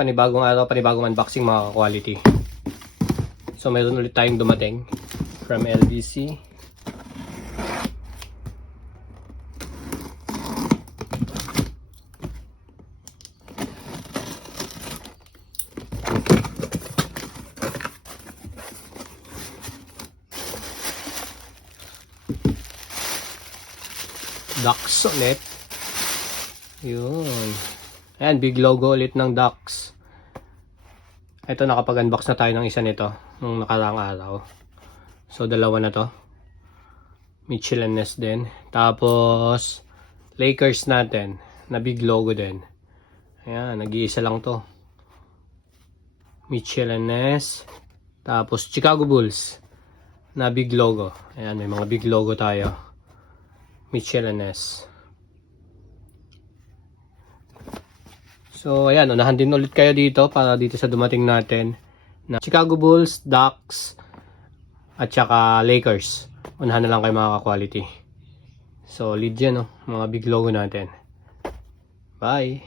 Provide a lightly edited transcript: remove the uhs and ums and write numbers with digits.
Panibagong araw, panibagong unboxing mga ka-quality. So mayroon ulit tayong dumating from LBC. Dax ulit. Yun. Ayan, big logo ulit ng Dax. Ito, nakapag-unbox na tayo ng isa nito nung nakaraang araw. So, dalawa na to. Michelin Ness din. Tapos, Lakers natin na big logo din. Ayan, nag-iisa lang to. Michelin Ness. Tapos, Chicago Bulls na big logo. Ayan, may mga big logo tayo. Michelin Ness. So, ayan, unahan din ulit kayo dito para dito sa dumating natin na Chicago Bulls, Ducks, at saka Lakers. Unahan na lang kayo mga ka-quality. So, lead yan, no? Mga big logo natin. Bye!